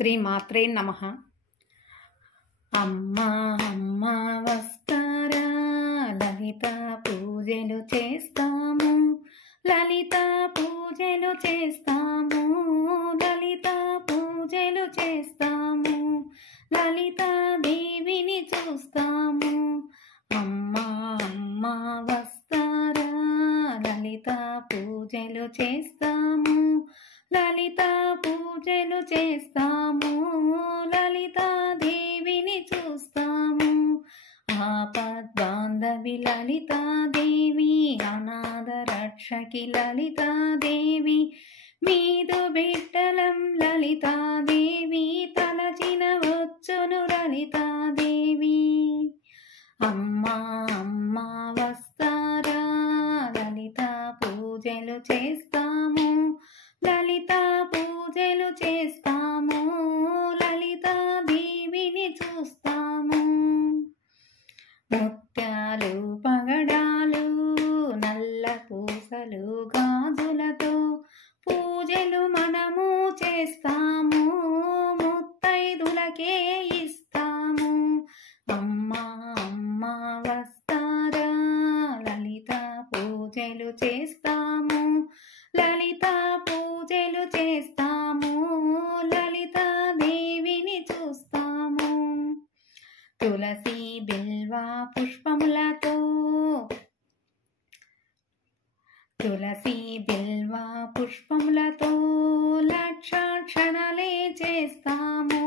శ్రీమాత్రే నమః. అమ్మా అమ్మా వస్తారా, లలిత పూజలు చేస్తాము, లలిత పూజలు చేస్తాము, లలిత పూజలు చేస్తాము, లలిత దేవిని చూస్తాము. అమ్మా అమ్మా వస్తారా, లలిత పూజలు చేస్తాము, లలిత పూజలు చేస్తాము, లలిత దేవిని చూస్తాము. ఆపద్బాంధవి లలితాదేవి, అనాథ రక్షకి లలితాదేవి, మీదు బిడ్డలం లలితాదేవి, తలచిన వచ్చును లలితాదేవి. అమ్మా అమ్మా వస్తారా, లలిత పూజలు చేస్తాము, లలిత పూజలు చేస్తాము, లలిత దేవిని చూస్తాము. ముత్యాలు పగడాలు నల్ల పూసలు గాజులతో పూజలు మనము చేస్తాము, ముత్తైదులకే ఇస్తాము. అమ్మా అమ్మా వస్తారా, లలిత పూజలు చేస్తాము, లలిత పూజలు చేస్తాము, లలిత దేవిని చూస్తాము. తులసి బిల్వ పుష్పములతో, తులసి బిల్వ పుష్పములతో లక్షాక్షణలే చేస్తాము,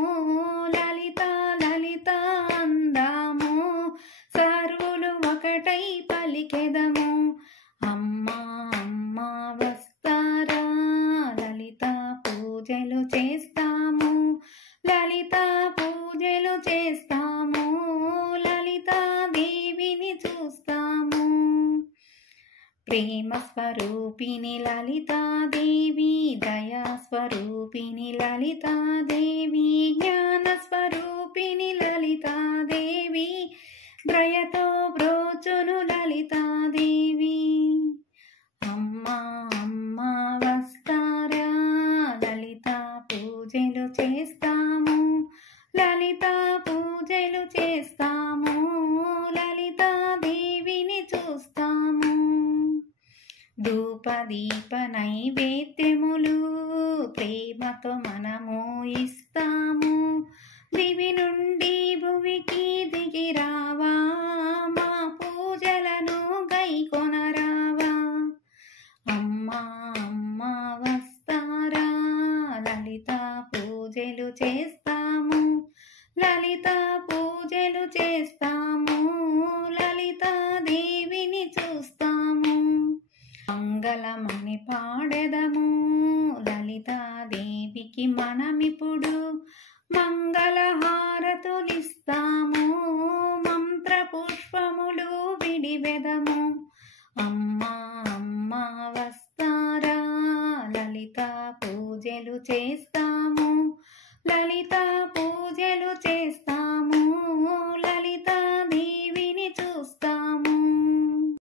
లలిత లలిత అందాము, సర్వులు ఒకటై పలికెదము. అమ్మా అమ్మా వస్తారా, లలిత పూజలు చేస్తాము, లలిత పూజలు చేస్తాము, లలిత దేవిని చూస్తాము. ప్రేమ స్వరూపిణి లలితాదేవి, దయా స్వరూపిణి లలితాదేవి, జ్ఞాన స్వరూపిణి లలితాదేవి, దయతో బ్రోచును లలితాదేవి. అమ్మా అమ్మా వస్తారా, లలిత పూజలు చేస్తాము, లలిత పూజలు చేస్తాము, లలిత దేవిని చూస్తాము. ధూపదీప నైవేద్యములు ప్రేమతో మనము ఇస్తాము, దివి నుండి భువికి దిగి రావా, మా పూజలను గైకొనరావా. అమ్మా అమ్మా వస్తారా, లలిత పూజలు చేస్తాము, లలిత పూజలు చేస్తాము, లలిత దేవిని చూస్తాము. మంగళమని పాడెదము, లలితాదేవికి మనమిప్పుడు మంగళహారతులిస్తాము, మంత్ర పుష్పములు విడివెదము. అమ్మా అమ్మా వస్తారా, లలిత పూజలు చేస్తాము, లలిత పూజలు చేస్తాము,